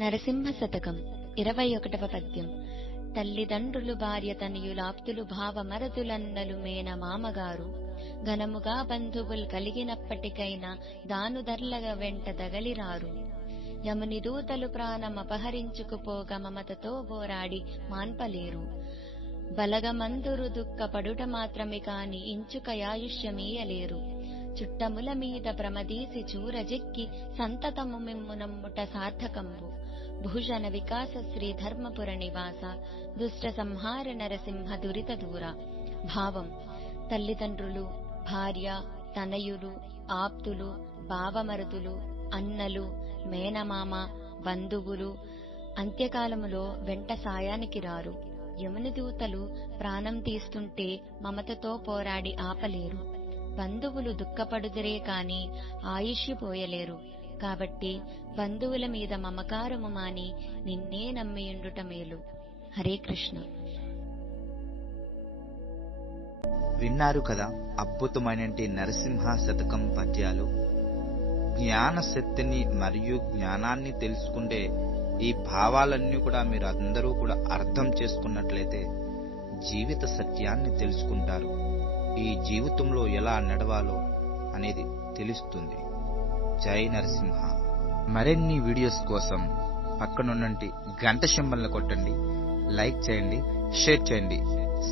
నరసింహ శతకం ఇరవై ఒకటవ పద్యం. తల్లిదండ్రులు భార్య తనయులాప్తులు భావమరదులన్నలు మేన మామగారు. ఘనముగా బంధువులు కలిగినప్పటికైనా దానుదర్లగ వెంట దగలిరారు యముని దూతలు ప్రాణమపహరించుకుపోగ మమతతో పోరాడి మాన్పలేరు. బలగమందురు దుఃఖపడుట మాత్రమే కాని ఇంచుకయాయుష్యమీయలేరు చుట్టముల మీద ప్రమదీసి చూరజెక్కి సంతతము మిమ్మునమ్ముట సార్థకంబు. భూషణ వికాస శ్రీ ధర్మపుర నివాస దుష్ట సంహార నరసింహ దురిత దూర. భావం తల్లిదండ్రులు భార్య తనయులు ఆప్తులు బావమరుతులు అన్నలు మేనమామ బంధువులు అంత్యకాలములో వెంట సాయానికి రారు. యముని దూతలు ప్రాణం తీస్తుంటే మమతతో పోరాడి ఆపలేరు. బంధువులు దుఃఖపడుదురే కాని ఆయుష్యు పోయలేరు. కాబట్టి బంధువుల మీద మమకారము మాని నిన్నే నమ్మియుండుట మేలు. హరే కృష్ణ. విన్నారు కదా అద్భుతమైనటి నరసింహ శతకం పద్యాలు. జ్ఞాన శక్తిని మరియు జ్ఞానాన్ని తెలుసుకుంటే ఈ భావాలన్నీ కూడా మీరు అందరూ కూడా అర్థం చేసుకున్నట్లయితే జీవిత సత్యాన్ని తెలుసుకుంటారు. ఈ జీవితంలో ఎలా నడవాలో అనేది తెలుస్తుంది. జై నరసింహ. మరిన్ని వీడియోస్ కోసం పక్కనున్నంటి గంట సింబల్ని కొట్టండి లైక్ చేయండి షేర్ చేయండి.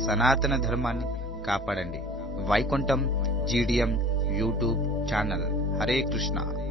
సనాతన ధర్మాన్ని కాపాడండి. Vaikuntham GDM YouTube channel. Hare Krishna.